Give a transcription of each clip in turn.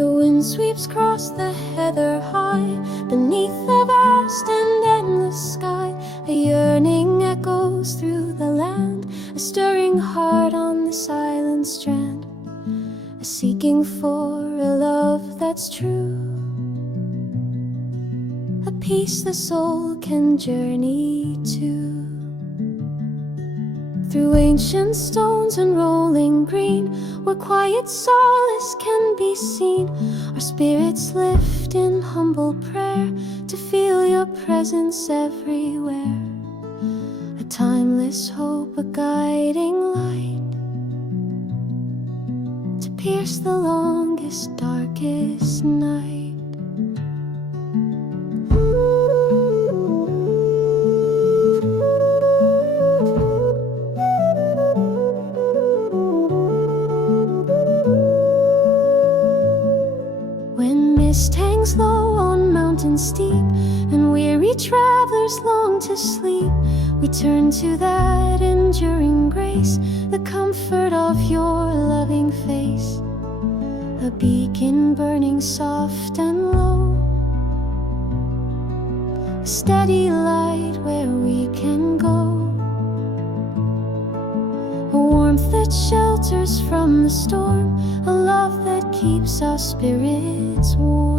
The wind sweeps across the heather high, beneath the vast and endless sky. A yearning echoes through the land, a stirring heart on the silent strand, a seeking for a love that's true, a peace the soul can journey to. Through ancient stones and rolling green, where quiet solace can be seen, our spirits lift in humble prayer to feel your presence everywhere. A timeless hope, a guiding light to pierce the longest, darkest night. Mist hangs low on mountains steep, and weary travelers long to sleep. We turn to that enduring grace, the comfort of your loving face, a beacon burning soft and low, a steady light where we can go, a warmth that shelters from the storm, a love that keeps our spirits warm.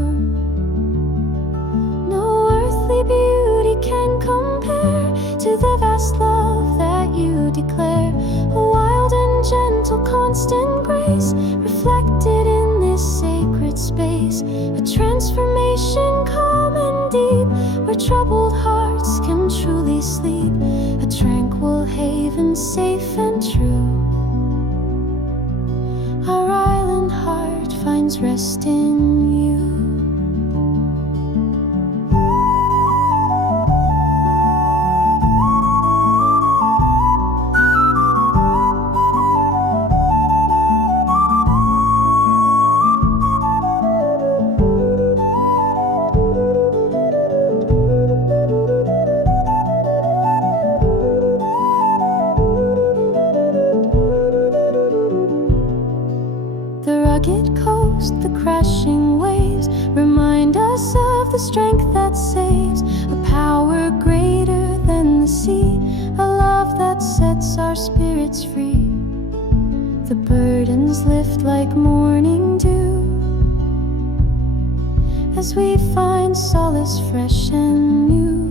No earthly beauty can compare to the vast love that you declare, a wild and gentle, constant grace reflected in this sacred space, a transformation calm and deep, where troubled hearts can truly sleep, a tranquil haven safe and true. Our island heart finds rest in you. Rugged coast, the crashing waves remind us of the strength that saves, a power greater than the sea, a love that sets our spirits free. The burdens lift like morning dew as we find solace fresh and new,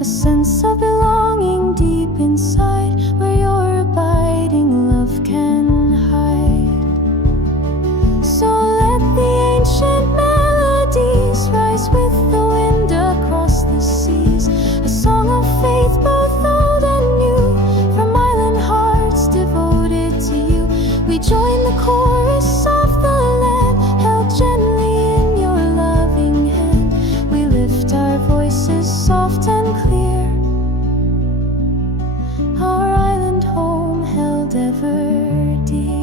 a sense of belonging deep inside, where your abiding love can hide. So let the ancient melodies rise with the wind across the seas, a song of faith both old and new, from island hearts devoted to you. We join the chorus of the land, held gently in your loving hand. We lift our voices soft and clear, our island home held ever dear.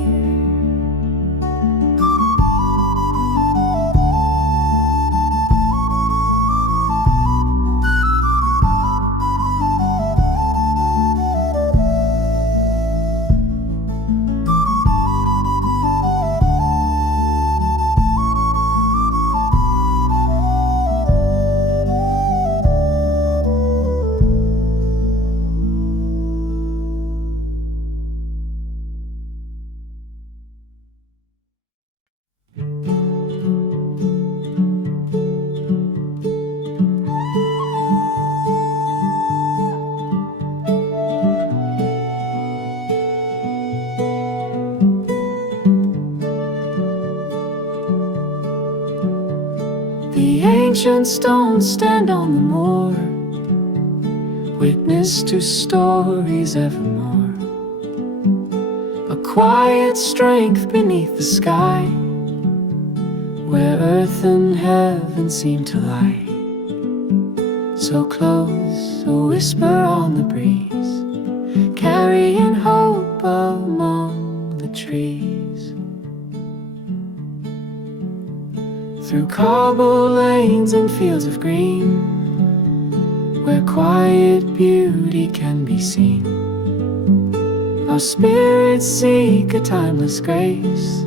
The ancient stones stand on the moor, witness to stories evermore, a quiet strength beneath the sky, where earth and heaven seem to lie. So close, a whisper on the breeze, carrying hope among the trees. Through cobbled lanes and fields of green, where quiet beauty can be seen, our spirits seek a timeless grace,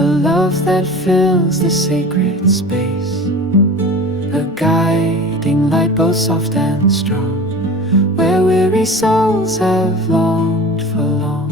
a love that fills the sacred space, a guiding light both soft and strong, where weary souls have longed for long.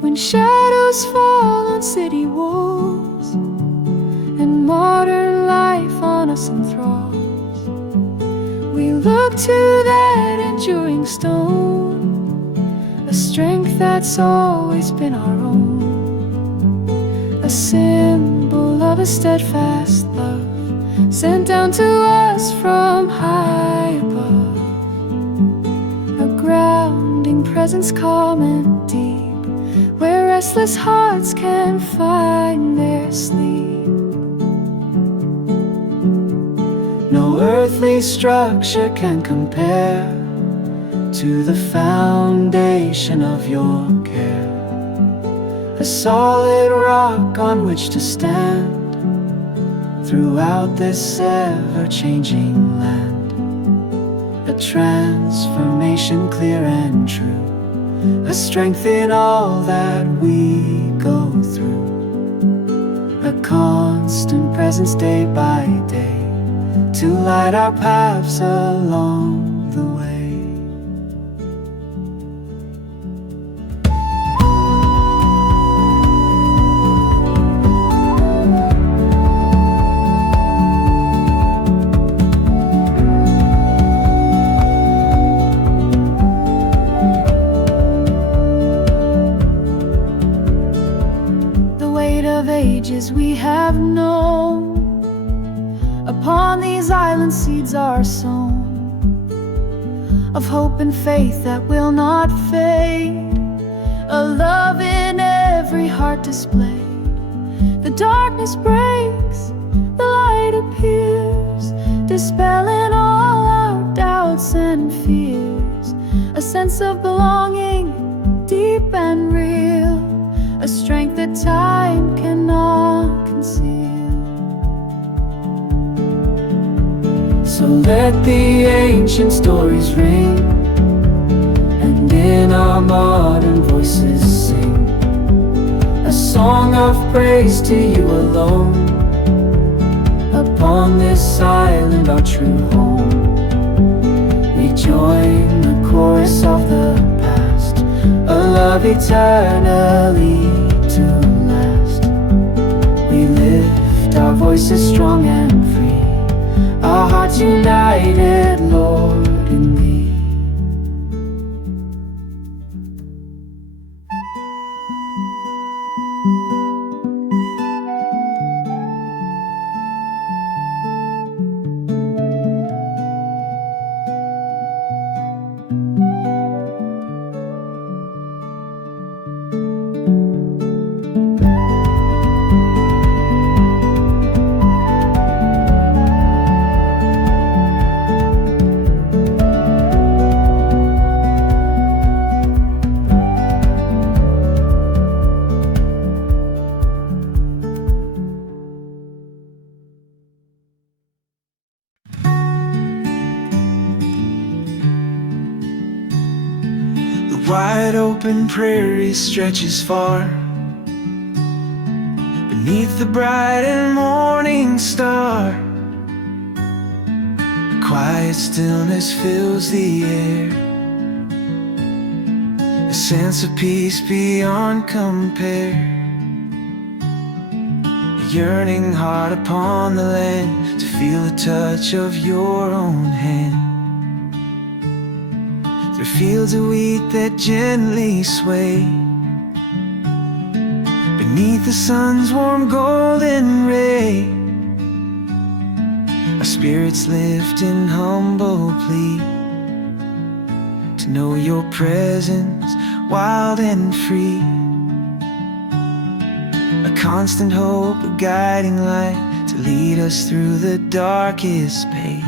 When shadows fall on city walls and modern life on us enthralls, we look to that enduring stone, a strength that's always been our own, a symbol of a steadfast love sent down to us from high above, a grounding presence calm and deep, where restless hearts can find their sleep. No earthly structure can compare to the foundation of your care, a solid rock on which to stand throughout this ever-changing land, a transformation clear and true, a strength in all that we go through, a constant presence day by day to light our paths along the way. Of ages we have known, upon these islands seeds are sown, of hope and faith that will not fade, a love in every heart displayed. The darkness breaks, the light appears, dispelling all our doubts and fears, a sense of belonging deep and real, a strength that time cannot conceal. So let the ancient stories ring, and in our modern voices sing a song of praise to you alone, upon this island our true home. We join the chorus of the past, a love eternally to last. We lift our voices strong and free, our hearts united, Lord, in Thee. Wide open prairie stretches far, beneath the bright and morning star. Quiet stillness fills the air, a sense of peace beyond compare. A yearning heart upon the land to feel the touch of your own hand. Through fields of wheat that gently sway, beneath the sun's warm golden ray, our spirits lift in humble plea to know your presence wild and free. A constant hope, a guiding light to lead us through the darkest page.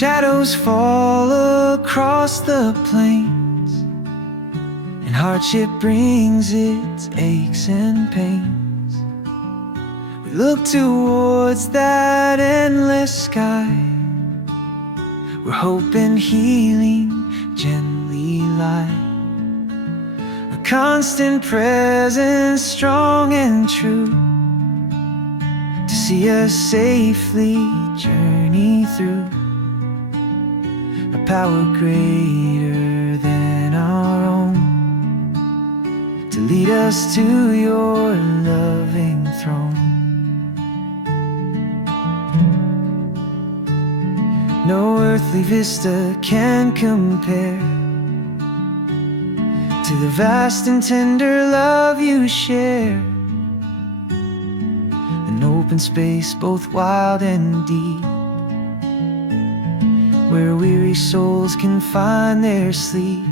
shadows fall across the plains, and hardship brings its aches and pains, we look towards that endless sky, where hope and healing gently lie. A constant presence, strong and true, to see us safely journey through. A power greater than our own, to lead us to your loving throne. No earthly vista can compare to the vast and tender love you share. An open space both wild and deep, where weary souls can find their sleep.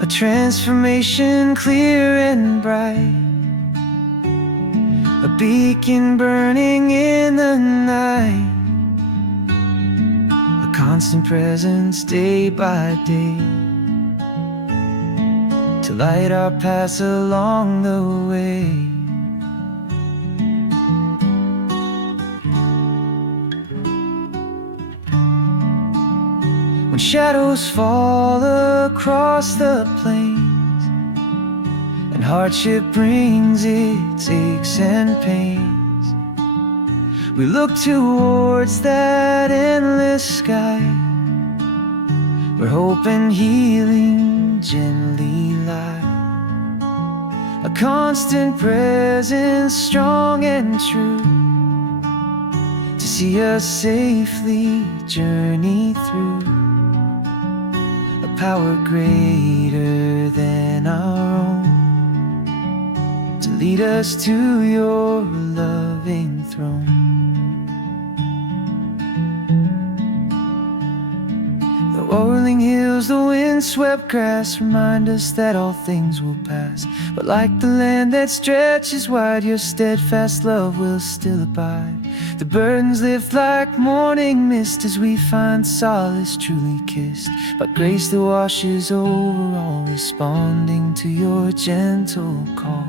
A transformation clear and bright, a beacon burning in the night. A constant presence day by day, to light our paths along the way. When shadows fall across the plains, and hardship brings its aches and pains, we look towards that endless sky, where hope and healing gently lie. A constant presence, strong and true, to see us safely journey through. A power greater than our own, to lead us to your loving throne. The whirling hills, the wind-swept grass remind us that all things will pass. But like the land that stretches wide, your steadfast love will still abide. The burdens lift like morning mist as we find solace truly kissed by grace that washes over all, responding to your gentle call.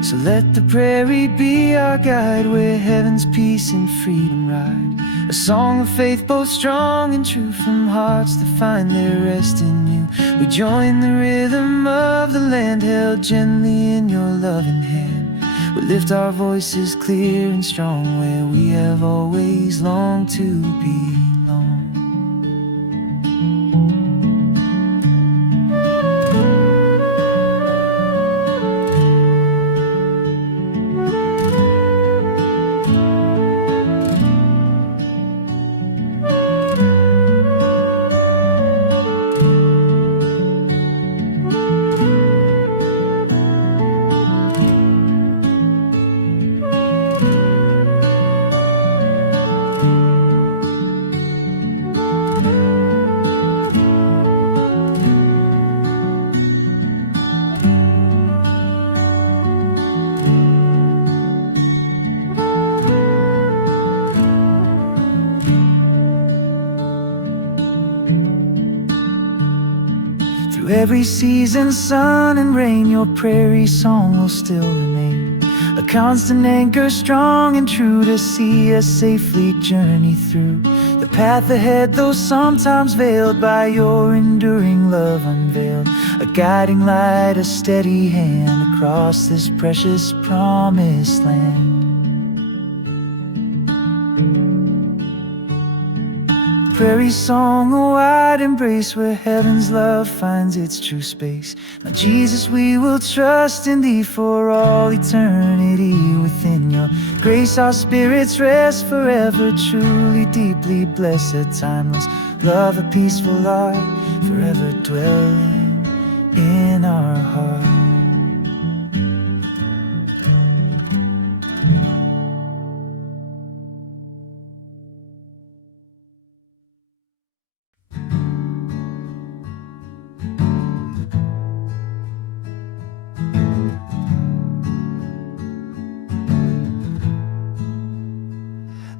So let the prairie be our guide, where heaven's peace and freedom ride. A song of faith both strong and true, from hearts that find their rest in you. We join the rhythm of the land, held gently in your loving hand. We lift our voices clear and strong, where we have always longed to belong. Through every season, sun and rain, your prairie song will still remain. A constant anchor, strong and true, to see us safely journey through. The path ahead, though sometimes veiled, by your enduring love unveiled. A guiding light, a steady hand, across this precious promised land. Prairie song, a wide embrace, where heaven's love finds its true space. Now Jesus, we will trust in thee for all eternity. Within your grace our spirits rest forever, truly deeply blessed, timeless love, a peaceful art, forever dwelling in our heart.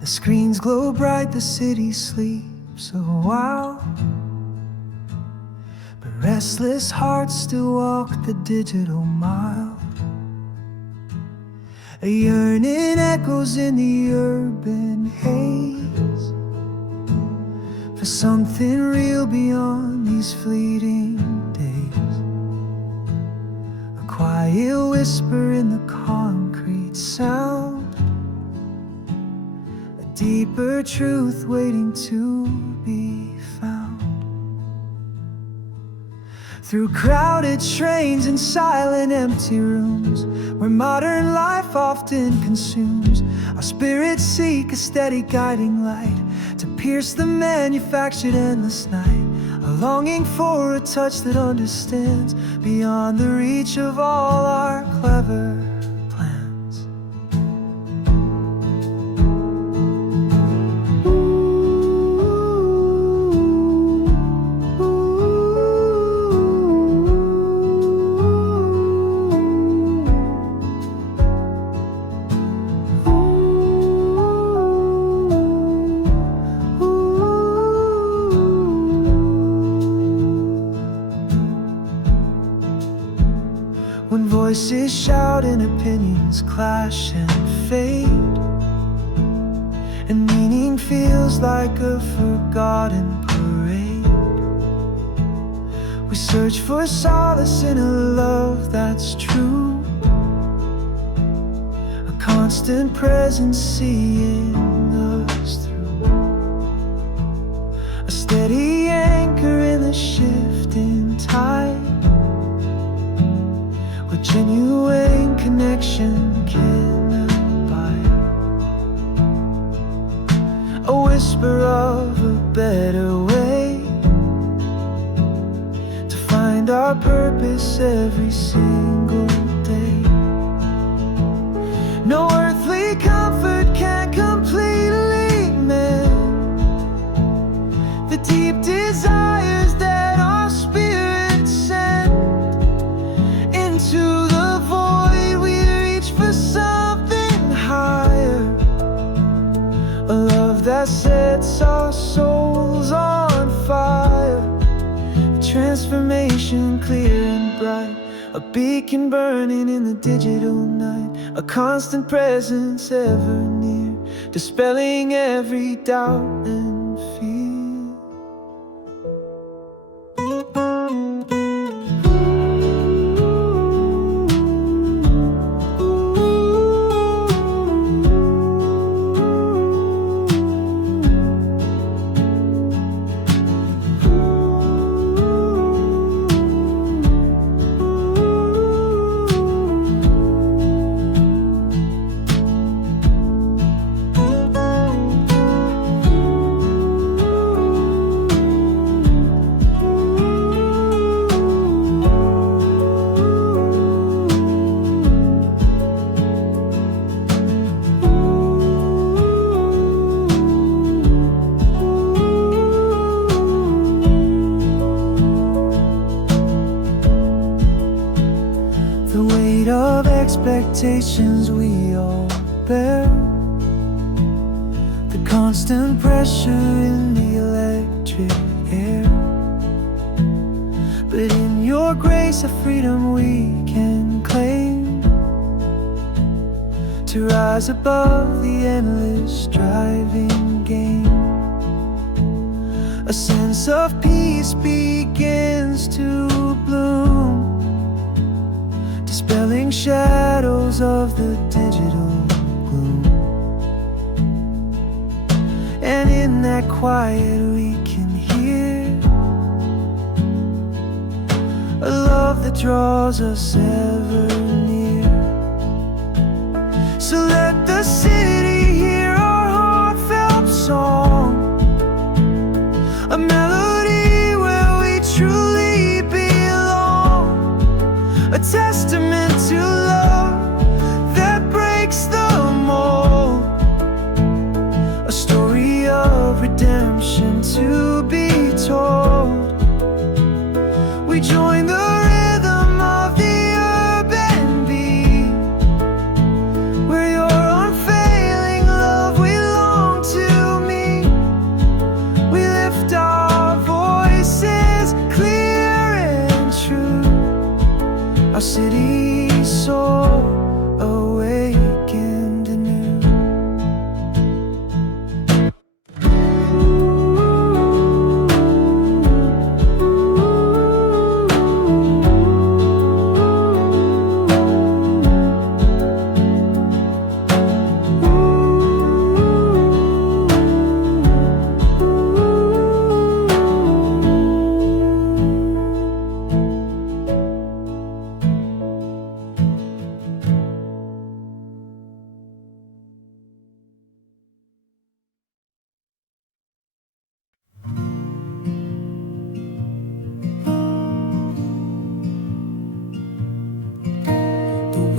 screens glow bright, the city sleeps a while, but restless hearts still walk the digital mile. A yearning echoes in the urban haze for something real beyond these fleeting days. A quiet whisper in the concrete sound, a deeper truth waiting to be found. Through crowded trains and silent empty rooms, where modern life often consumes, our spirits seek a steady guiding light to pierce the manufactured endless night. A longing for a touch that understands beyond the reach of all our clever plans. When voices shout and opinions clash and fade, and meaning feels like a forgotten parade, we search for solace in a love that's true, a constant presence seeing us through, a steady anchor in the shifting tide, where genuine connection can abide. A whisper of a better way to find our purpose every single day. No earthly comfort can completely mend the deep desires that our spirits send. Into the void we reach for something higher, a love that sets our souls on fire, a transformation clear and bright, a beacon burning in the digital night, a constant presence ever near, dispelling every doubt and fear. The weight of expectations we all bear, the constant pressure in the electric air, but in your grace a freedom we can claim, to rise above the endless striving game. A sense of peace begins to bloom, dispelling shadows of the digital gloom. And in that quiet we can hear a love that draws us ever near. So let the city hear our heartfelt song, a melody where we truly belong, a testament to love that breaks the mold, a story of redemption to be told. We join the rhythm of the urban beat, where your unfailing love we long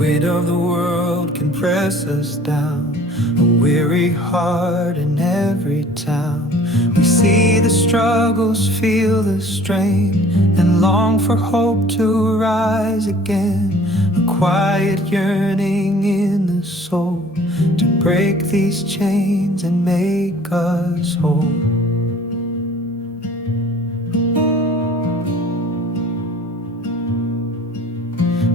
weight of the world can press us down, a weary heart in every town. We see the struggles, feel the strain, and long for hope to rise again. A quiet yearning in the soul to break these chains and make us whole.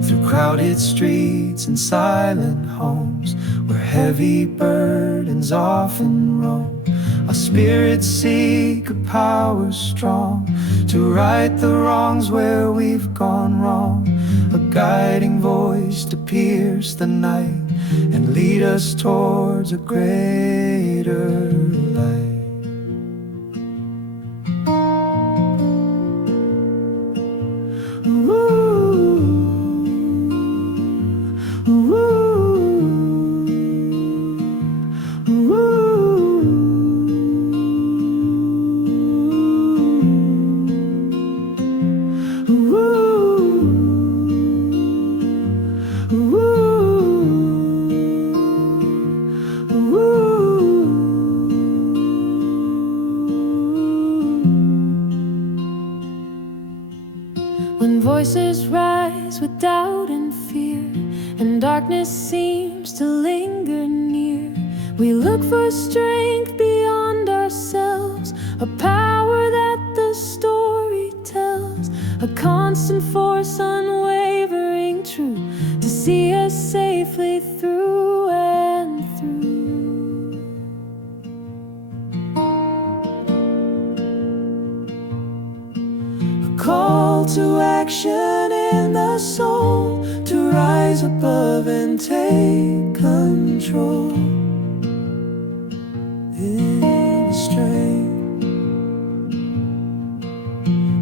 Through crowded streets and silent homes, where heavy burdens often roam, our spirits seek a power strong to right the wrongs where we've gone wrong. A guiding voice to pierce the night and lead us towards a greater light. When voices rise with doubt and fear, and darkness seems to linger near, we look for strength beyond ourselves, a power that the story tells, a constant force, unwavering true, to see us safely through and through. Call to action in the soul, to rise above and take control. In strength,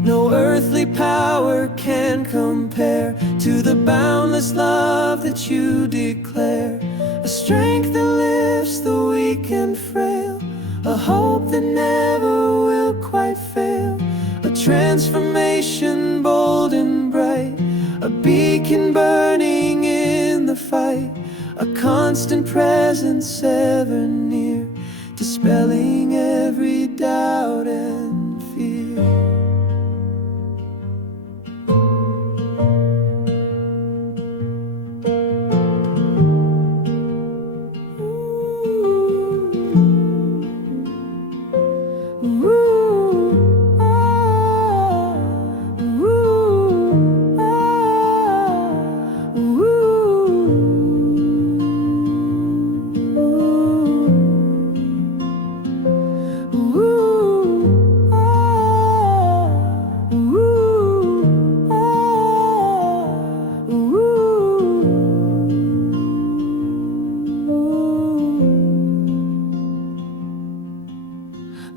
no earthly power can compare to the boundless love that you declare. A strength that lifts the weak and frail, a hope that never will quite fail. A transformation bold and bright, a beacon burning in the fight, a constant presence ever near, dispelling every doubt and fear.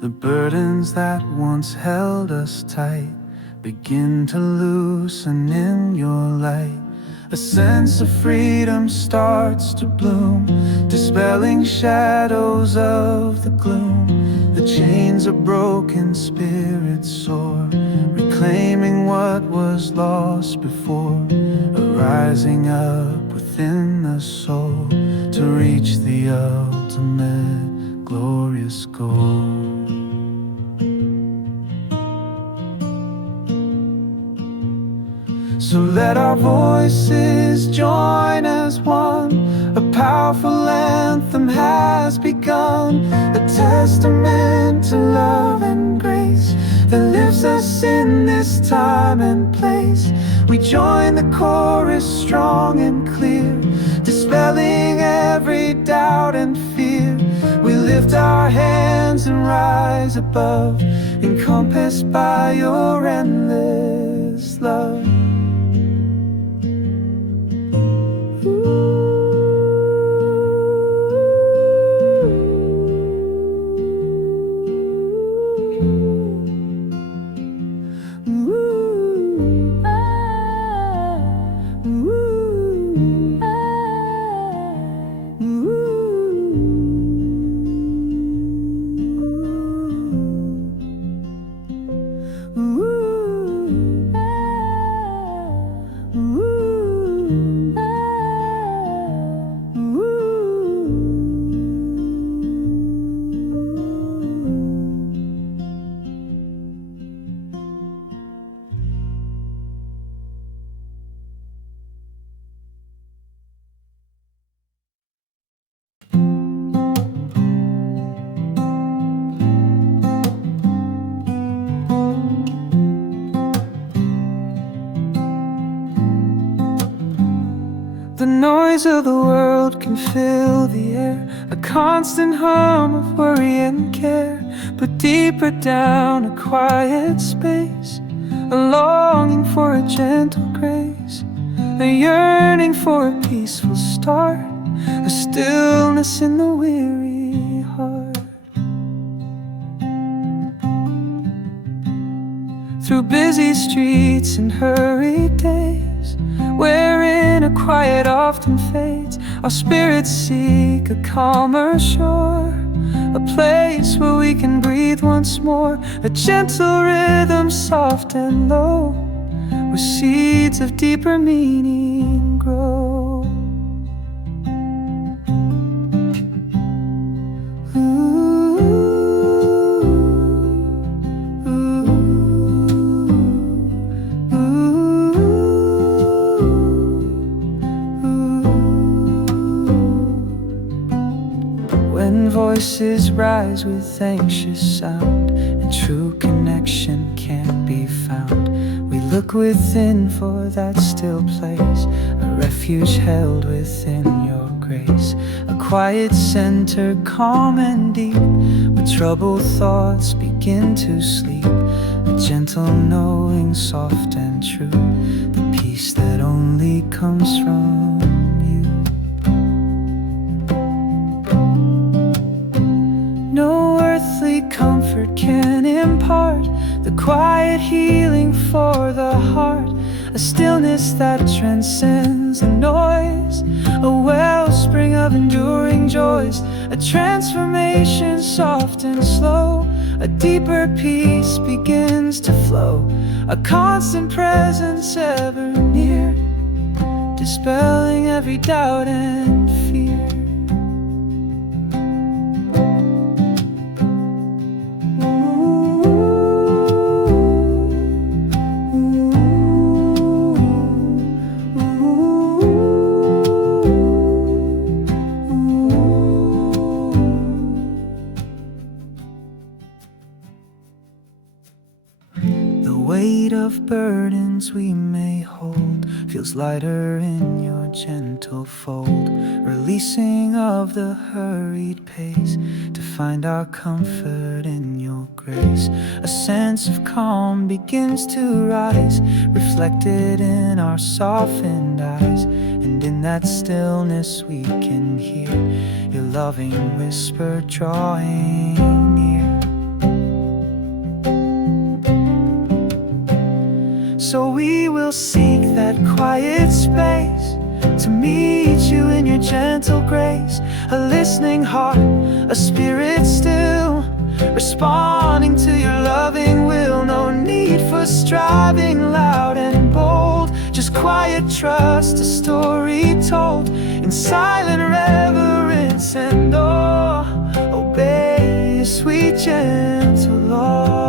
The burdens that once held us tight begin to loosen in your light. A sense of freedom starts to bloom, dispelling shadows of the gloom. The chains are broken, spirits soar, reclaiming what was lost before. A rising up within the soul to reach the ultimate glorious goal. So let our voices join as one. A powerful anthem has begun, a testament to love and grace that lifts us in this time and place. We join the chorus strong and clear, dispelling every doubt and fear. We lift our hands and rise above, encompassed by your endless love. The noise of the world can fill the air, a constant hum of worry and care. But deeper down, a quiet space, a longing for a gentle grace, a yearning for a peaceful start, a stillness in the weary heart. Through busy streets and hurried days, wherein a quiet often fades, our spirits seek a calmer shore, a place where we can breathe once more, a gentle rhythm, soft and low, where seeds of deeper meaning grow. When voices rise with anxious sound and true connection can't be found, we look within for that still place, a refuge held within your grace, a quiet center, calm and deep, where troubled thoughts begin to sleep, a gentle knowing, soft and true, the peace that only comes from you. No earthly comfort can impart the quiet healing for the heart, a stillness that transcends the noise, a wellspring of enduring joys, a transformation soft and slow, a deeper peace begins to flow, a constant presence ever near, dispelling every doubt and fear. Weight of burdens we may hold feels lighter in your gentle fold, releasing of the hurried pace to find our comfort in your grace. A sense of calm begins to rise, reflected in our softened eyes, and in that stillness we can hear your loving whisper drawing near. So we will seek that quiet space to meet you in your gentle grace, a listening heart, a spirit still, responding to your loving will. No need for striving loud and bold, just quiet trust, a story told in silent reverence and awe. Obey your sweet gentle law.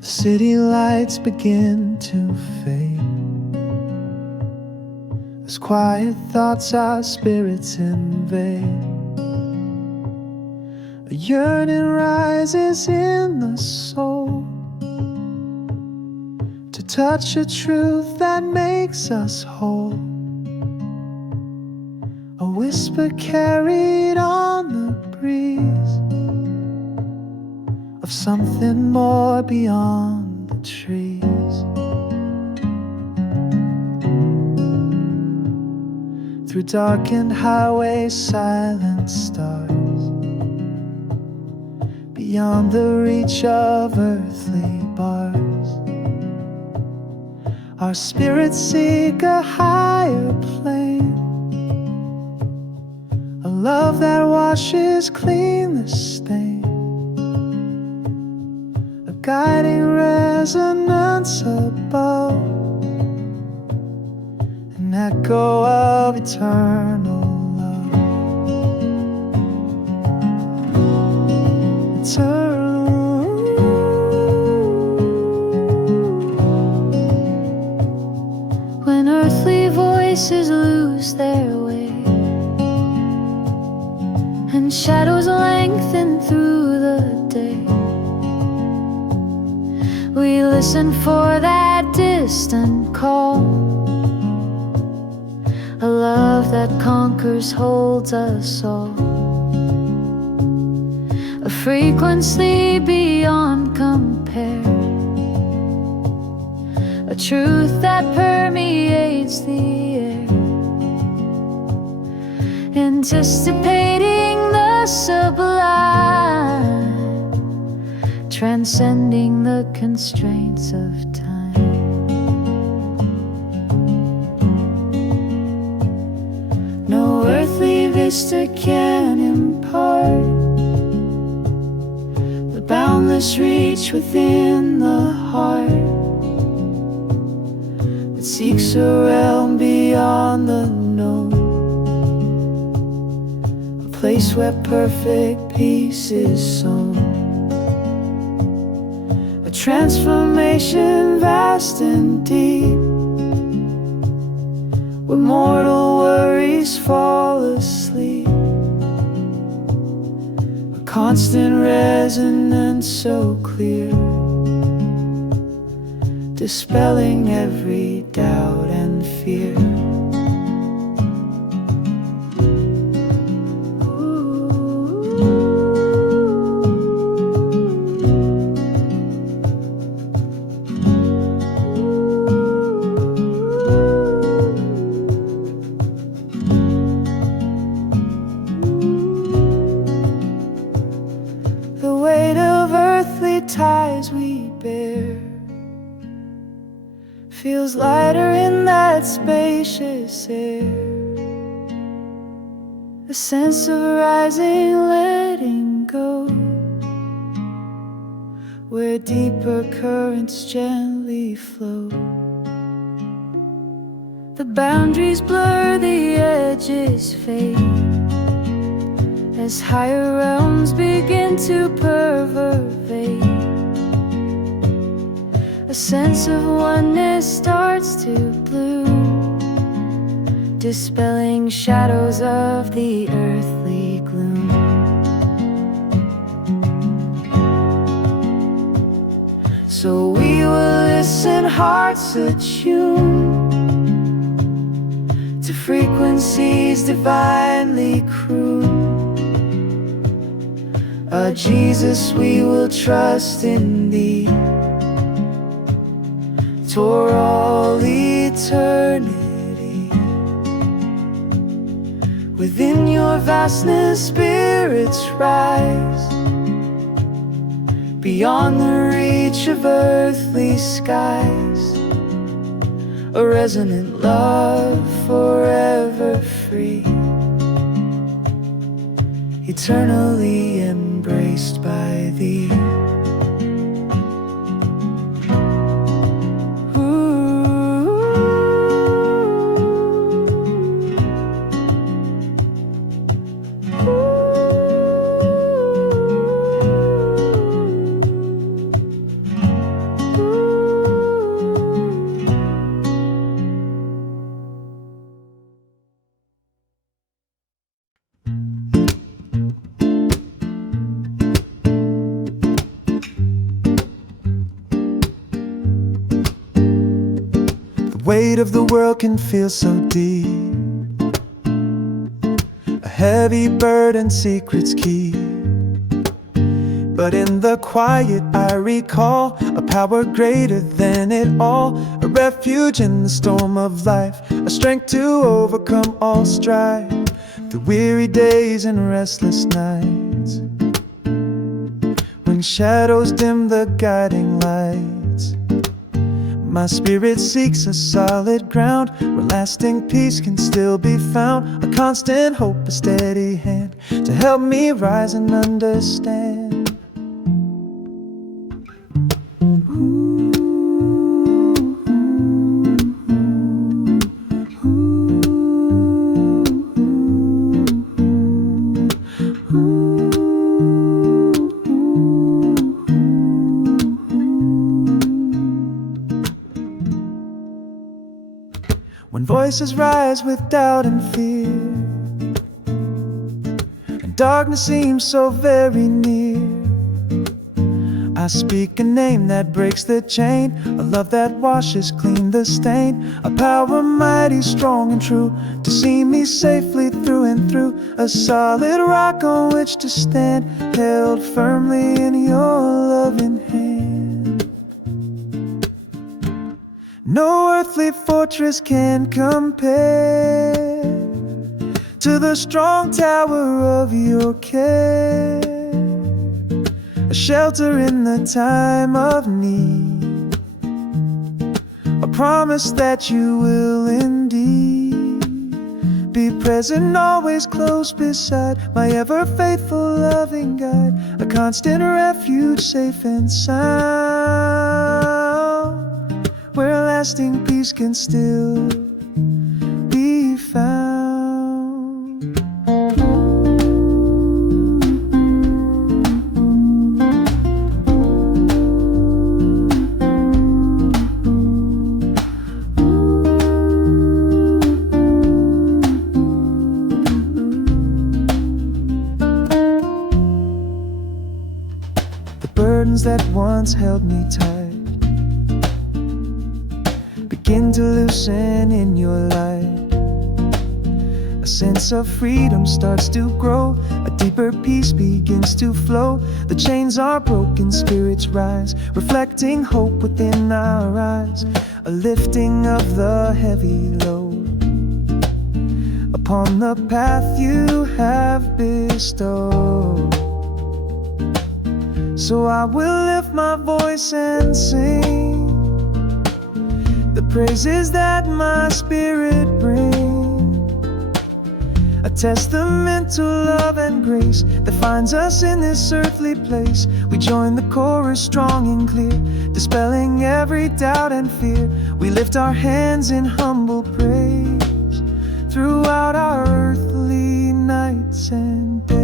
City lights begin to fade as quiet thoughts our spirits invade. A yearning rises in the soul to touch a truth that makes us whole, a whisper carried on the breeze of something more beyond the trees. Through darkened highways, silent stars, beyond the reach of earthly bars, Our spirits seek a higher plane, a love that washes clean the stain, a guiding resonance above, an echo of eternal love. Eternal. When earthly voices lose their way and shadows lengthen through the day, we listen for that distant call, a love that conquers, holds us all, a frequency beyond compare, a truth that permeates the air, anticipating the sublime, transcending the constraints of time. No earthly vista can impart the boundless reach within the heart that seeks a realm beyond the known, a place where perfect peace is sown, a transformation vast and deep, where mortal worries fall asleep, a constant resonance so clear, dispelling every doubt and fear. The weight of earthly ties we bear feels lighter in that spacious air, a sense of rising, letting go, where deeper currents gently flow. The boundaries blur, the edges fade, as higher realms begin to pervade. A sense of oneness starts to bloom, dispelling shadows of the earthly gloom. So we will listen, hearts attuned to frequencies divinely crooned, a Jesus we will trust in thee, for all eternity. Within your vastness, spirits rise, beyond the reach of earthly skies, a resonant love forever free, eternally embraced by thee. The weight of the world can feel so deep, a heavy burden secrets keep. But in the quiet I recall a power greater than it all, a refuge in the storm of life, a strength to overcome all strife, through weary days and restless nights, when shadows dim the guiding lights. My spirit seeks a solid ground where lasting peace can still be found. A constant hope, a steady hand to help me rise and understand. When voices rise with doubt and fear, and darkness seems so very near, I speak a name that breaks the chain, a love that washes clean the stain, a power mighty, strong and true, to see me safely through and through, a solid rock on which to stand, held firmly in your loving hand. No earthly fortress can compare to the strong tower of your care, a shelter in the time of need, a promise that you will indeed be present, always close beside, my ever faithful loving guide, a constant refuge, safe and sound, where lasting peace can still be found. The burdens that once held me tight begin to loosen in your light. A sense of freedom starts to grow, a deeper peace begins to flow. The chains are broken, spirits rise, reflecting hope within our eyes, a lifting of the heavy load upon the path you have bestowed. So I will lift my voice and sing the praises that my spirit brings, a testament to love and grace that finds us in this earthly place. We join the chorus strong and clear, dispelling every doubt and fear. We lift our hands in humble praise throughout our earthly nights and days.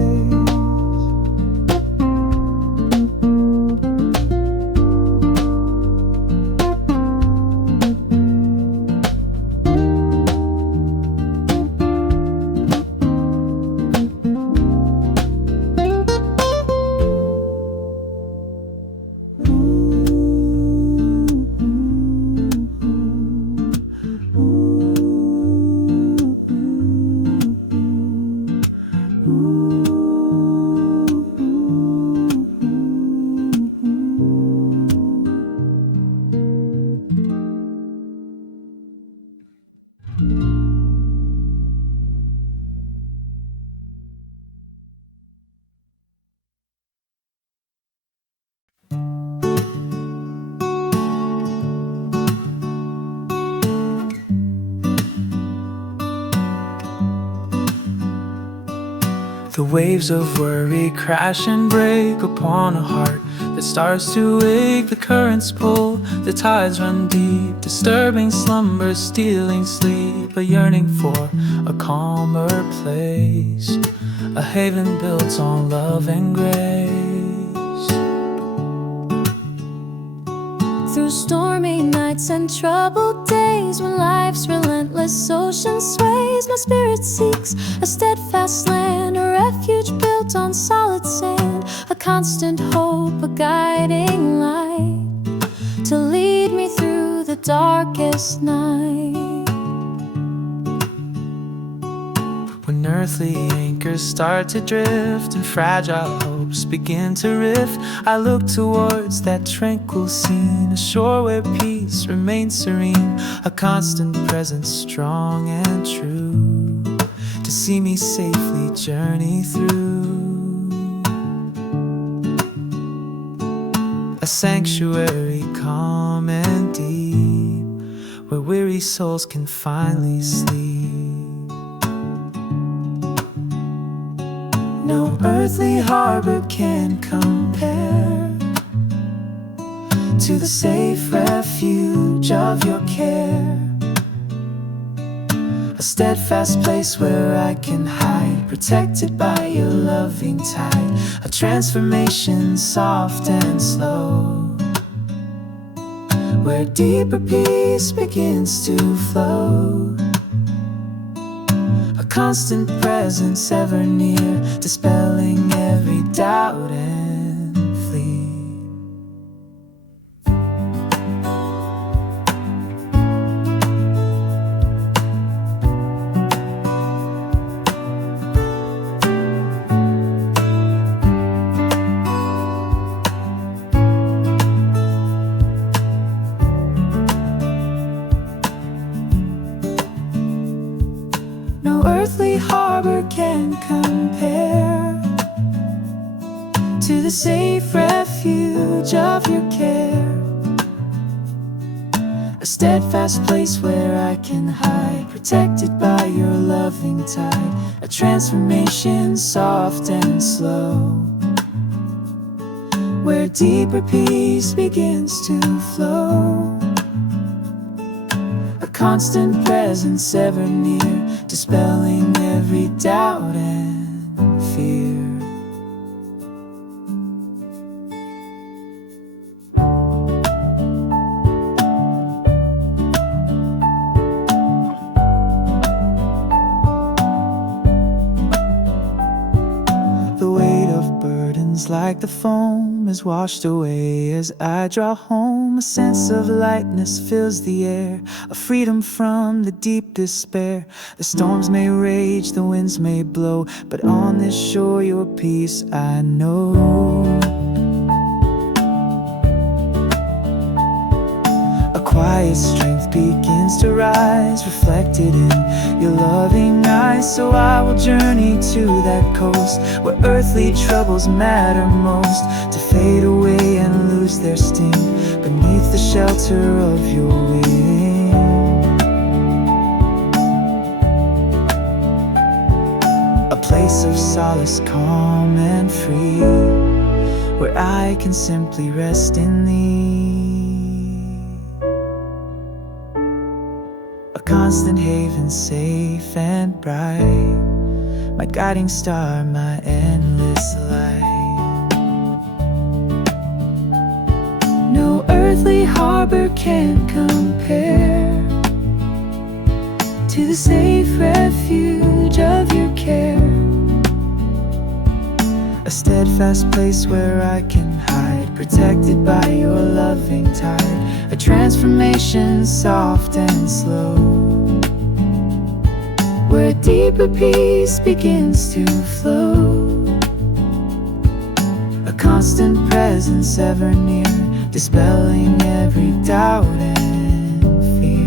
The waves of worry crash and break upon a heart that starts to wake. The currents pull, the tides run deep, disturbing slumber, stealing sleep. A yearning for a calmer place, a haven built on love and grace. Through stormy nights and troubled days, when life's relentless ocean sways, my spirit seeks a steadfast land, a refuge built on solid sand, a constant hope, a guiding light to lead me through the darkest night. When earthly anchors start to drift and fragile hopes begin to rift, I look towards that tranquil scene, a shore where peace remains serene, a constant presence strong and true, to see me safely journey through. A sanctuary calm and deep, where weary souls can finally sleep. No earthly harbor can compare to the safe refuge of your care. A steadfast place where I can hide, protected by your loving tide. A transformation soft and slow, where deeper peace begins to flow. A constant presence ever near, dispelling every doubt and fear. No earthly harbor can compare to the safe refuge of your care. A steadfast place where I can hide, protected by your loving tide. A transformation soft and slow, where deeper peace begins to flow. A constant presence ever near, dispelling every doubt and fear. The weight of burdens like the foam is washed away as I draw home. A sense of lightness fills the air, a freedom from the deep despair. The storms may rage, the winds may blow, but on this shore your peace I know. A quiet strength begins to rise, reflected in your loving eyes. So I will journey to that coast where earthly troubles matter most, to fade away and lose their sting beneath the shelter of your wing. A place of solace, calm and free, where I can simply rest in thee. A constant haven, safe and bright, my guiding star, my endless light. No earthly harbor can compare to the safe refuge of your care. A steadfast place where I can hide, protected by your loving tide. A transformation soft and slow, where deeper peace begins to flow. A constant presence ever near, dispelling every doubt and fear.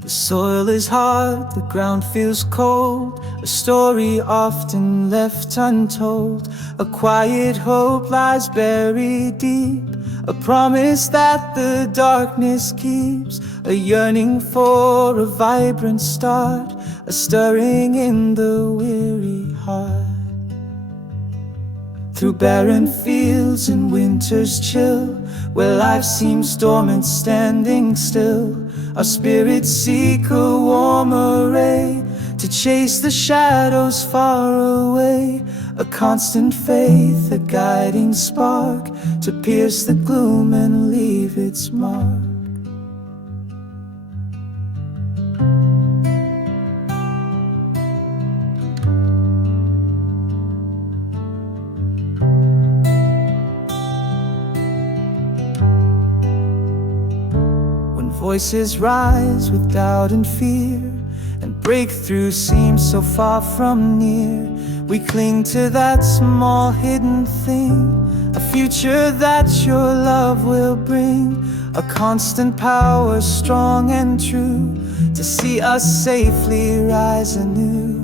The soil is hard, the ground feels cold, a story often left untold. A quiet hope lies buried deep, a promise that the darkness keeps. A yearning for a vibrant start, a stirring in the weary heart. Through barren fields and winter's chill, where life seems dormant, standing still, our spirits seek a warmer ray to chase the shadows far away. A constant faith, a guiding spark to pierce the gloom and leave its mark. Voices rise with doubt and fear, and breakthrough seems so far from near. We cling to that small hidden thing, a future that your love will bring, a constant power strong and true, to see us safely rise anew.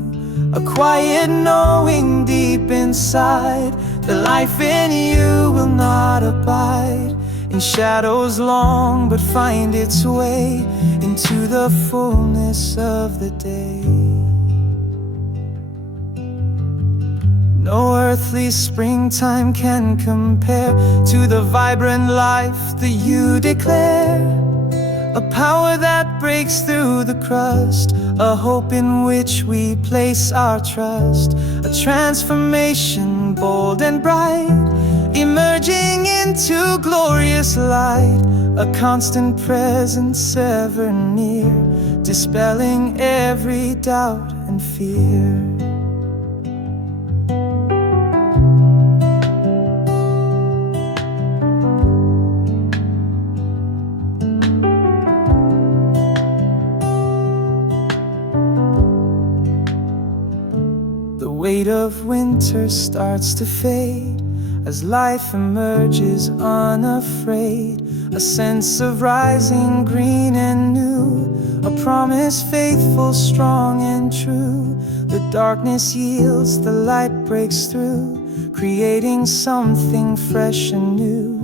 A quiet knowing deep inside, the life in you will not abide in shadows long, but find its way into the fullness of the day. No earthly springtime can compare to the vibrant life that you declare. A power that breaks through the crust, a hope in which we place our trust, a transformation bold and bright, emerging into glorious light, a constant presence ever near, dispelling every doubt and fear. The weight of winter starts to fade as life emerges unafraid, a sense of rising green and new, a promise faithful, strong and true. The darkness yields, the light breaks through, creating something fresh and new.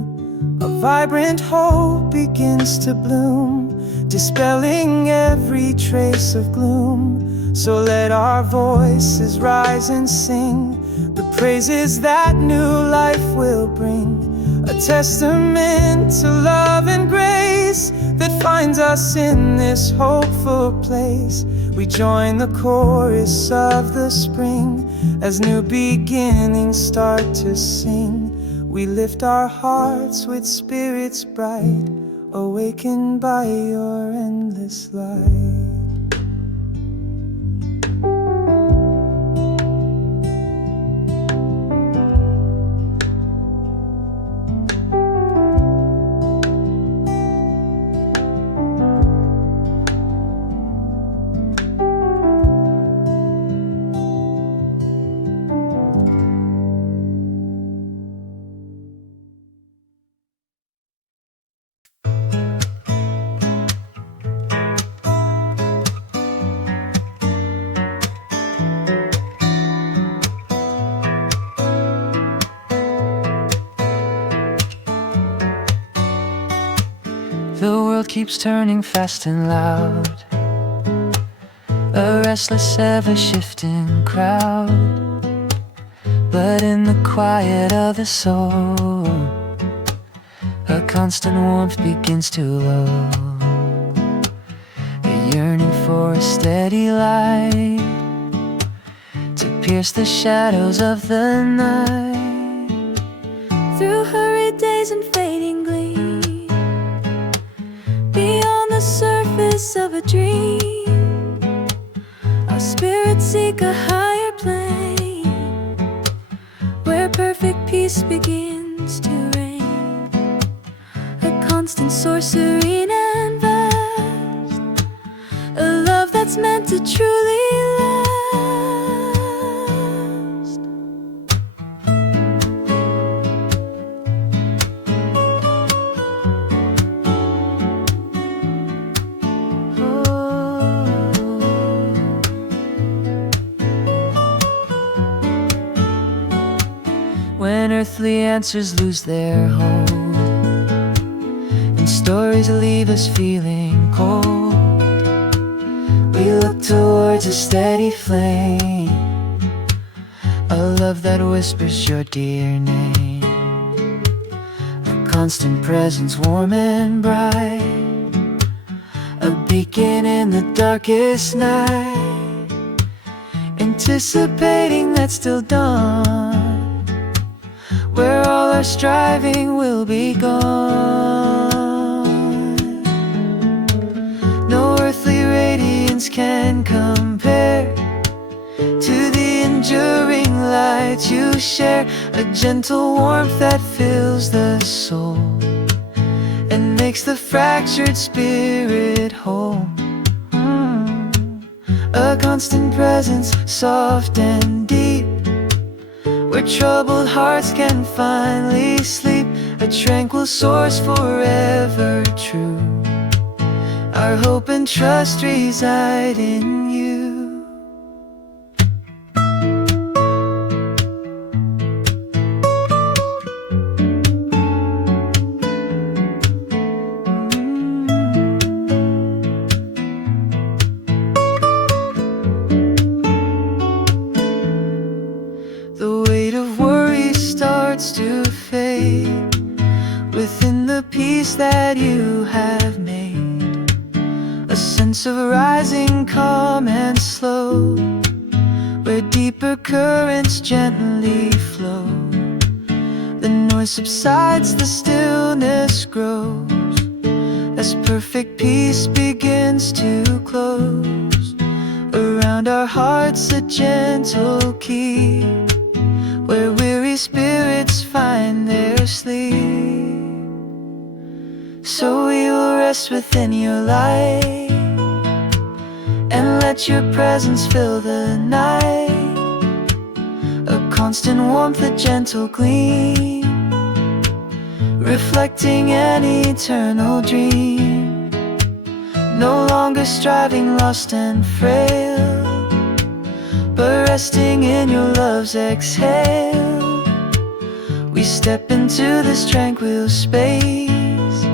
A vibrant hope begins to bloom, dispelling every trace of gloom. So let our voices rise and sing the praises that new life will bring, a testament to love and grace that finds us in this hopeful place. We join the chorus of the spring as new beginnings start to sing. We lift our hearts with spirits bright, awakened by your endless light. The world keeps turning fast and loud, a restless, ever-shifting crowd. But in the quiet of the soul, a constant warmth begins to glow, a yearning for a steady light to pierce the shadows of the night. Through hurried days and fading gleam, beyond the surface of a dream, our spirits seek a higher plane, where perfect peace begins to reign, a constant source serene and vast, a love that's meant to truly last. When earthly answers lose their hold and stories leave us feeling cold, we look towards a steady flame, a love that whispers your dear name, a constant presence warm and bright, a beacon in the darkest night, anticipating that still dawn, where all our striving will be gone. No earthly radiance can compare to the enduring light you share, a gentle warmth that fills the soul and makes the fractured spirit whole. a constant presence, soft and deep, where troubled hearts can finally sleep, a tranquil source forever true. Our hope and trust reside in you. The weight of worry starts to fade within the peace that you have made. A sense of rising calm and slow, where deeper currents gently flow. The noise subsides, the stillness grows, as perfect peace begins to close around our hearts, a gentle key, where weary spirits find their sleep. So we will rest within your light, and let your presence fill the night, a constant warmth, a gentle gleam, reflecting an eternal dream. No longer striving, lost and frail, but resting in your love's exhale. We step into this tranquil space,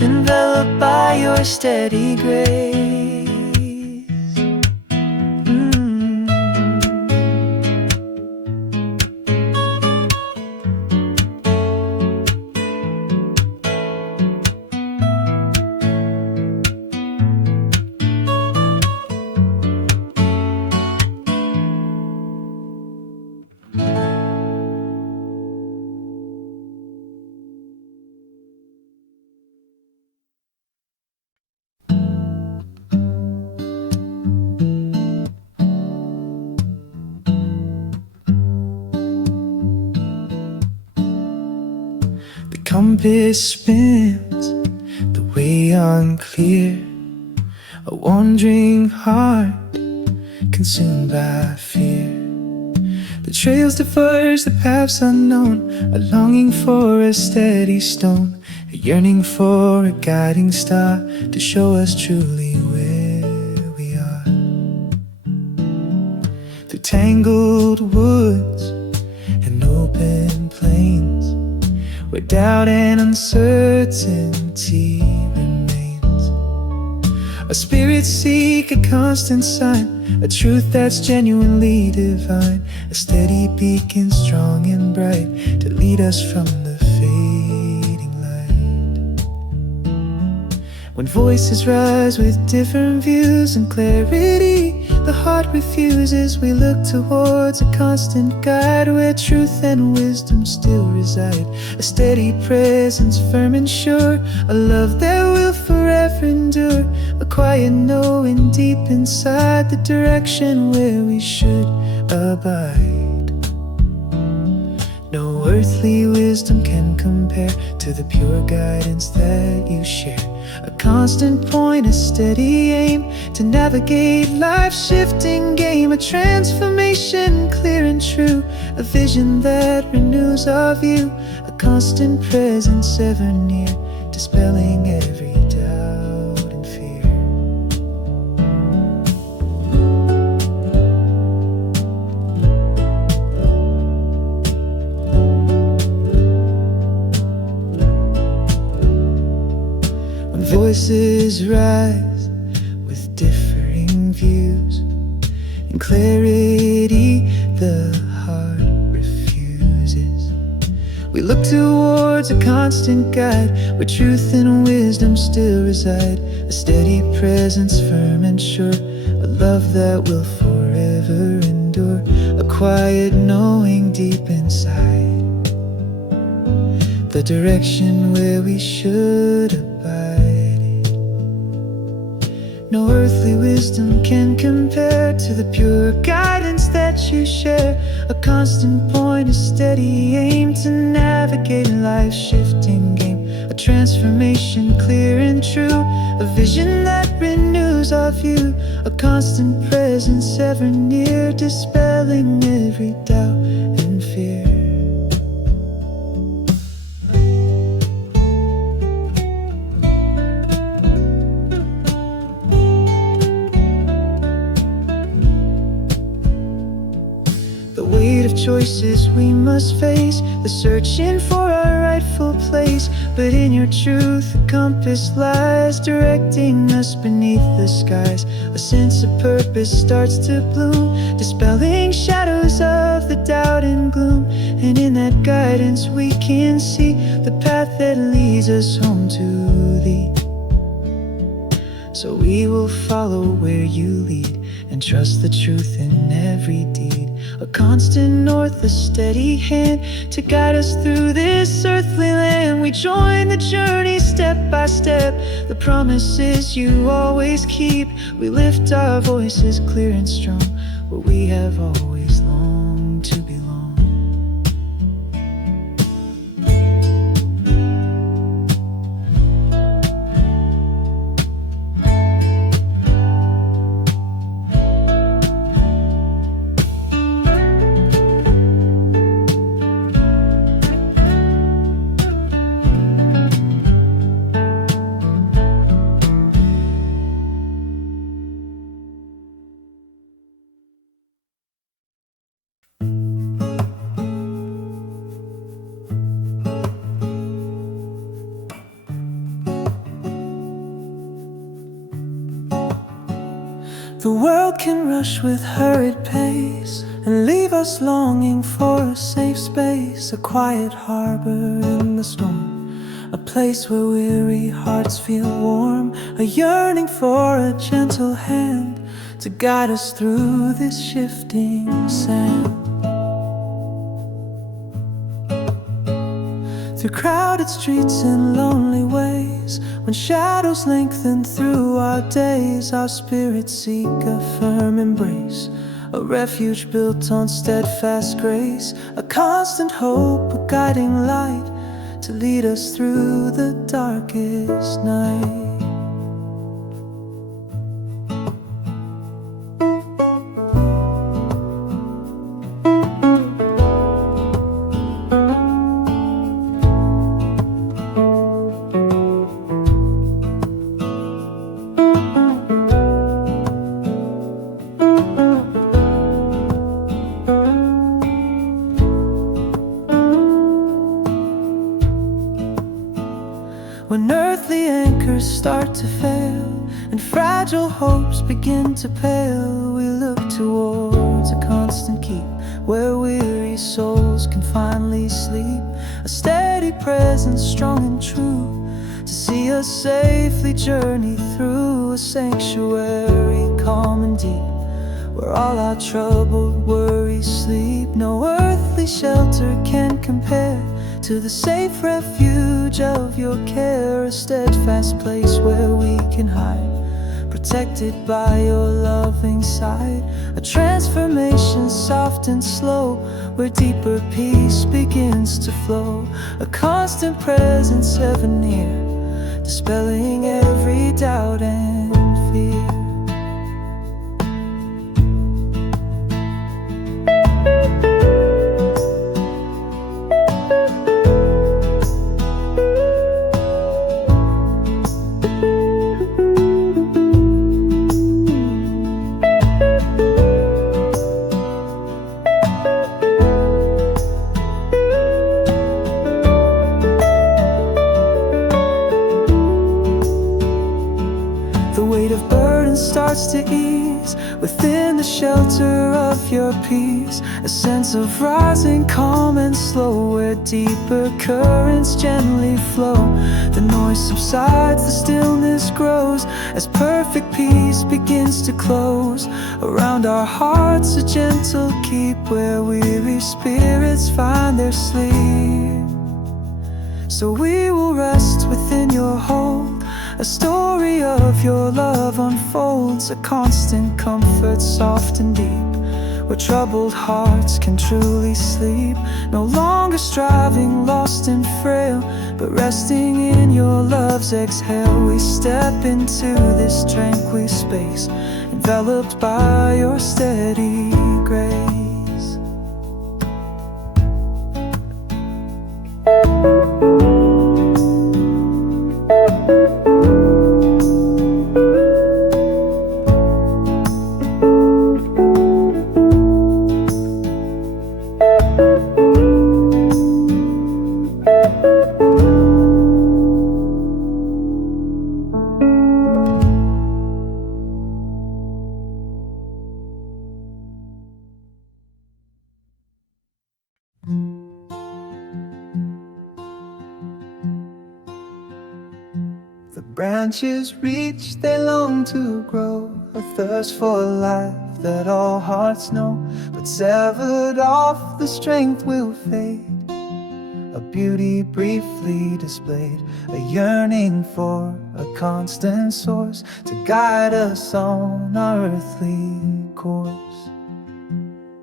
enveloped by your steady grace. Compass spins, the way unclear, a wandering heart consumed by fear. The trails diverge, the paths unknown, a longing for a steady stone, a yearning for a guiding star to show us truly where we are. Through tangled woods and open plains, where doubt and uncertainty remains, our spirits seek a constant sign, a truth that's genuinely divine, a steady beacon strong and bright to lead us from the fading light. When voices rise with different views and clarity, the heart refuses. We look towards a constant guide, where truth and wisdom still reside, a steady presence, firm and sure, a love that will forever endure, a quiet knowing deep inside, the direction where we should abide. No earthly wisdom can compare to the pure guidance that you share, a constant point, a steady aim to navigate life's shifting game, a transformation clear and true, a vision that renews our view, a constant presence ever near, dispelling every doubt and fear. When voices rise with differing views, in clarity the heart refuses. We look towards a constant guide, where truth and wisdom still reside, a steady presence, firm and sure, a love that will forever endure, a quiet knowing deep inside, the direction where we should abide. No earthly wisdom can compare to the pure guidance that you share, a constant point, a steady aim to navigate life's shifting game, a transformation clear and true, a vision that renews shadows of you, a constant presence ever near, dispelling every doubt and fear. The weight of choices we must face, the searching for our rightful place. But in your truth the compass lies, directing us beneath the skies. A sense of purpose starts to bloom, dispelling shadows of the doubt and gloom. And in that guidance we can see the path that leads us home to thee. So we will follow where you lead, and trust the truth in every deed. A constant north, a steady hand to guide us through this earthly land. We join the journey step by step, the promises you always keep. We lift our voices clear and strong, where we have always longed to belong. The world can rush with hurried pace and leave us longing for a safe space, a quiet harbor in the storm, a place where weary hearts feel warm, a yearning for a gentle hand to guide us through this shifting sand. Through crowded streets and lonely ways, when shadows lengthen through our days, our spirits seek a firm embrace, a refuge built on steadfast grace, a constant hope, a guiding light to lead us through the darkest night. When earthly anchors start to fail and fragile hopes begin to pale, we look towards a constant keep, where weary souls can finally sleep, a steady presence strong and true, to see us safely journey through, a sanctuary calm and deep, where all our troubled worries sleep. No earthly shelter can compare to the safe refuge of your care, a steadfast place where we can hide, protected by your loving side, a transformation soft and slow, where deeper peace begins to flow, a constant presence ever near, dispelling every doubt and fear. The weight of burden starts to ease within the shelter of your peace, a sense of rising calm and slow, where deeper currents gently flow. The noise subsides, the stillness grows, as perfect peace begins to close around our hearts, a gentle keep, where weary spirits find their sleep. So we will rest within your hold, a story of your love unfolds, a constant comfort soft and deep, where troubled hearts can truly sleep. No longer striving, lost and frail, but resting in your love's exhale. We step into this tranquil space, enveloped by your steady grace. The branches reach, they long to grow, a thirst for life that all hearts know. But severed off, the strength will fade, a beauty briefly displayed, a yearning for a constant source to guide us on our earthly course.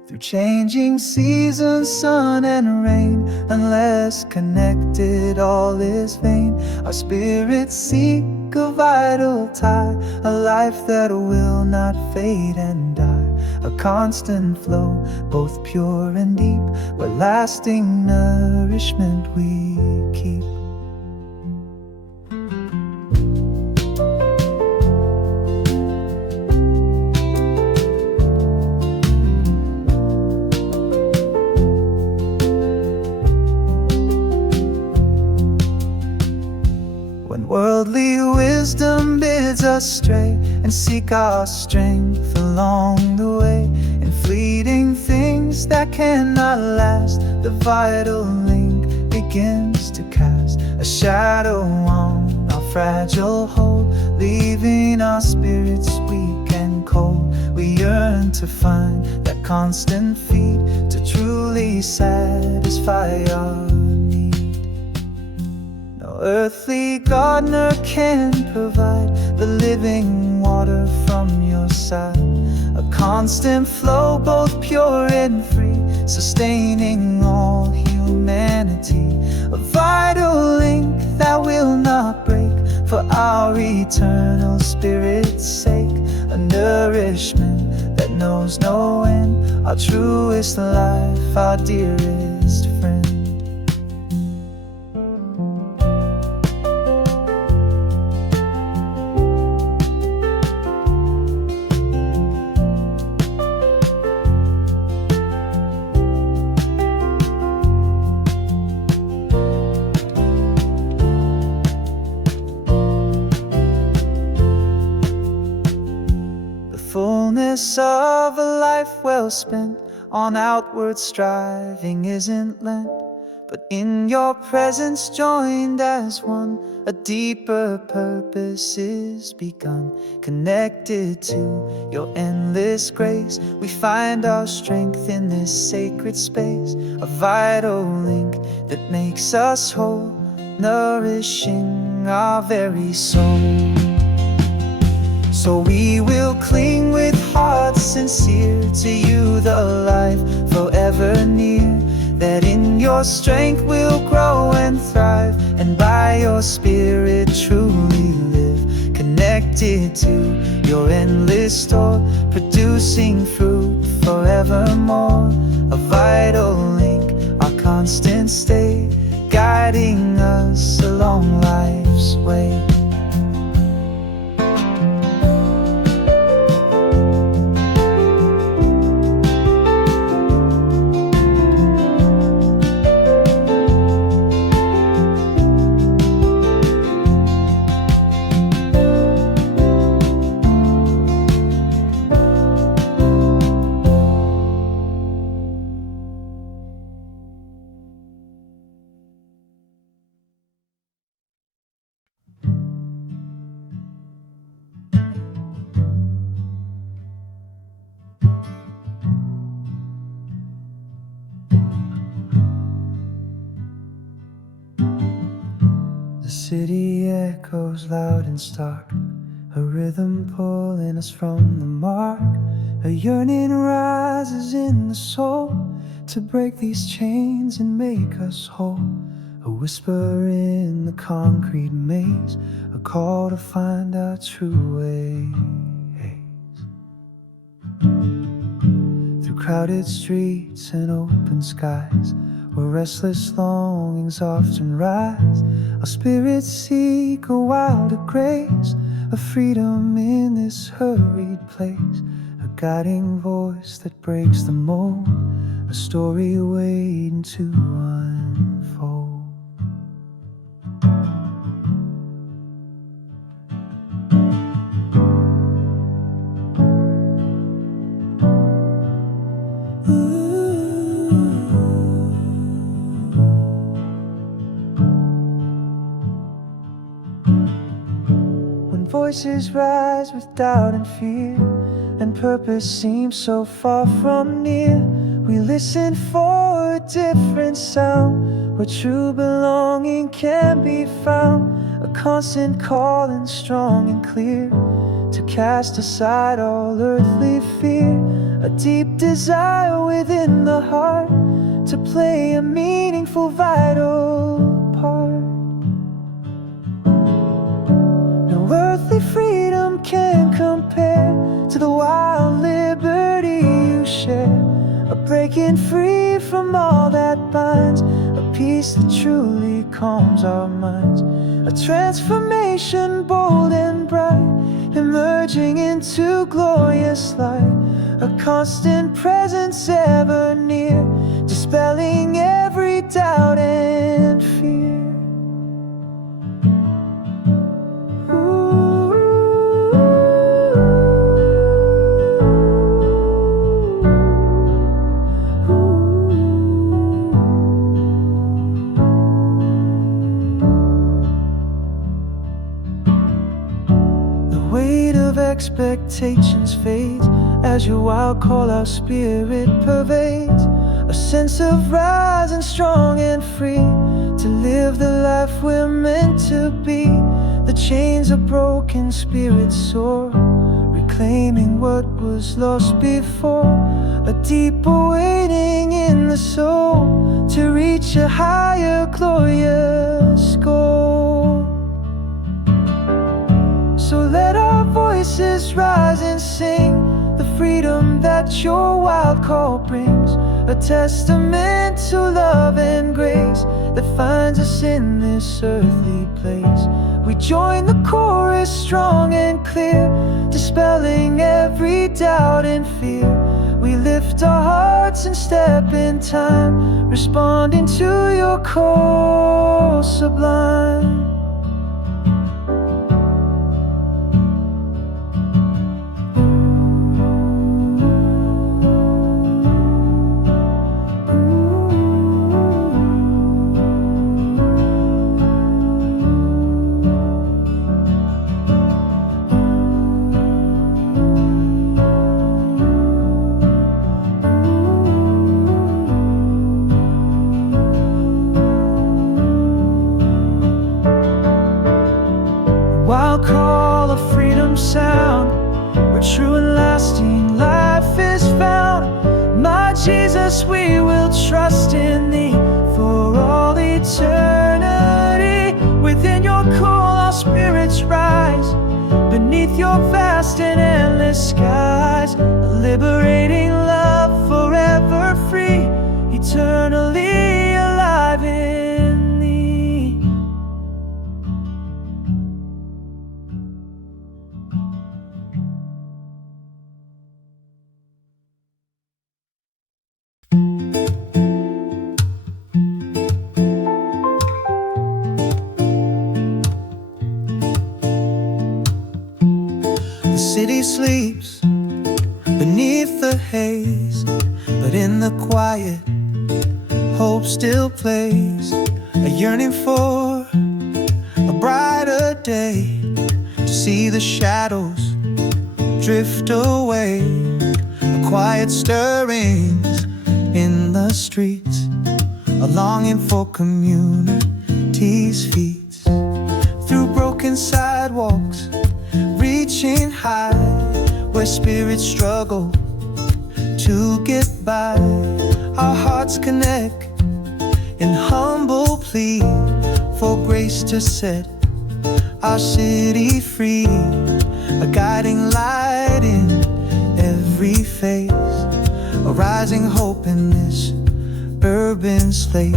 Through changing seasons, sun and rain, unless connected all is vain. Our spirits seek a vital tie, a life that will not fade and die, a constant flow, both pure and deep, where lasting nourishment we keep. Worldly wisdom bids us stray and seek our strength along the way. In fleeting things that cannot last, the vital link begins to cast a shadow on our fragile hold, leaving our spirits weak and cold. We yearn to find that constant feed to truly satisfy our earthly gardener can provide the living water from your side, a constant flow, both pure and free, sustaining all humanity, a vital link that will not break, for our eternal spirit's sake, a nourishment that knows no end, our truest life, our dearest friend. Fullness of a life well spent on outward striving isn't lent, but in your presence joined as one, a deeper purpose is begun. Connected to your endless grace, we find our strength in this sacred space, a vital link that makes us whole, nourishing our very soul. So we will cling with hearts sincere to you, the life forever near, that in your strength we'll grow and thrive, and by your spirit truly live, connected to your endless store, producing fruit forevermore, a vital link, our constant stay, guiding us along life's way. The city echoes loud and stark, a rhythm pulling us from the mark. A yearning rises in the soul to break these chains and make us whole. A whisper in the concrete maze, a call to find our true ways. Through crowded streets and open skies, where restless longings often rise, our spirits seek a wilder grace, a freedom in this hurried place, a guiding voice that breaks the mold, a story waiting to unfold. Voices rise with doubt and fear, and purpose seems so far from near. We listen for a different sound, where true belonging can be found. A constant calling, strong and clear, to cast aside all earthly fear. A deep desire within the heart, to play a meaningful, vital part. No earthly freedom can compare to the wild liberty you share. A breaking free from all that binds, a peace that truly calms our minds. A transformation bold and bright, emerging into glorious light. A constant presence ever near, dispelling every doubt and fear. Expectations fades as your wild call our spirit pervades. A sense of rising strong and free, to live the life we're meant to be. The chains are broken, spirits soar, reclaiming what was lost before. A deep awakening in the soul, to reach a higher glorious goal. So let our voices rise and sing the freedom that your wild call brings, a testament to love and grace that finds us in this earthly place. We join the chorus strong and clear, dispelling every doubt and fear. We lift our hearts and step in time, responding to your call sublime. Wild call of freedom sound, where true and lasting life is found. My Jesus, we will trust in thee for all eternity. Within your call our spirits rise, beneath your vast and endless skies. A liberating love forever free, eternally alive in thee. The city sleeps beneath the haze, but in the quiet, hope still plays. A yearning for a brighter day, to see the shadows drift away. A quiet stirrings in the streets, a longing for community's feet. Through broken sidewalks, reach hide, where spirits struggle to get by. Our hearts connect in humble plea for grace to set our city free, a guiding light in every face, a rising hope in this urban space.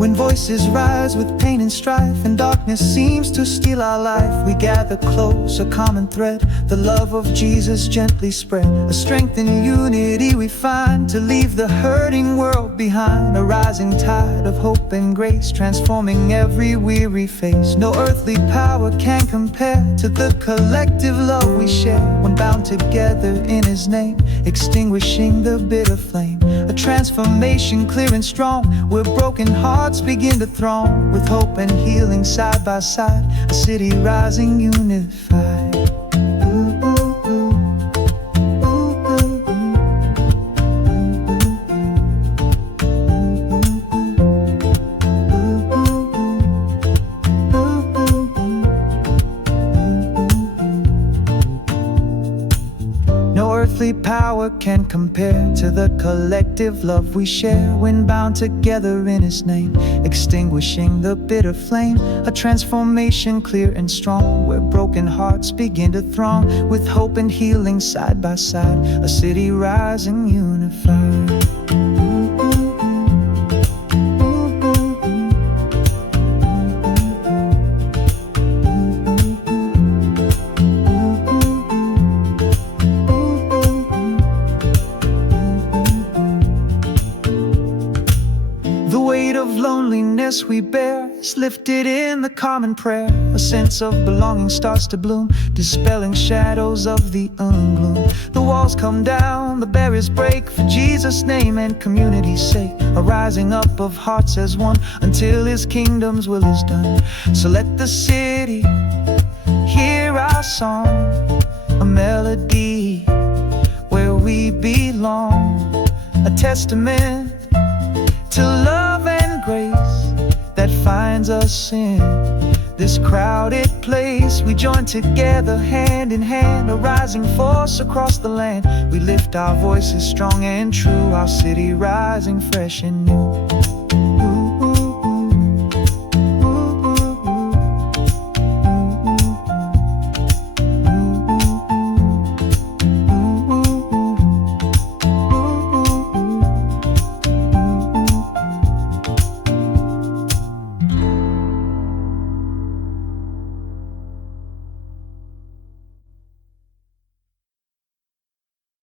When voices rise with pain and strife, and darkness seems to steal our life, we gather close, a common thread, the love of Jesus gently spread. A strength in unity we find to leave the hurting world behind. A rising tide of hope and grace, transforming every weary face. No earthly power can compare to the collective love we share, when bound together in His name, extinguishing the bitter flame. A transformation clear and strong, where broken hearts begin to throng, with hope and healing side by side, a city rising unified. No earthly power can compare to the collective love we share, when bound together in His name, extinguishing the bitter flame. A transformation clear and strong, where broken hearts begin to throng, with hope and healing side by side, a city rising unified. The weight of loneliness we bear is lifted in the common prayer. A sense of belonging starts to bloom, dispelling shadows of the ungloom. The walls come down, the barriers break, for Jesus' name and community's sake. A rising up of hearts as one, until His kingdom's will is done. So let the city hear our song, a melody where we belong, a testament to love and grace that finds us in this crowded place. We join together hand in hand, a rising force across the land. We lift our voices strong and true, our city rising fresh and new.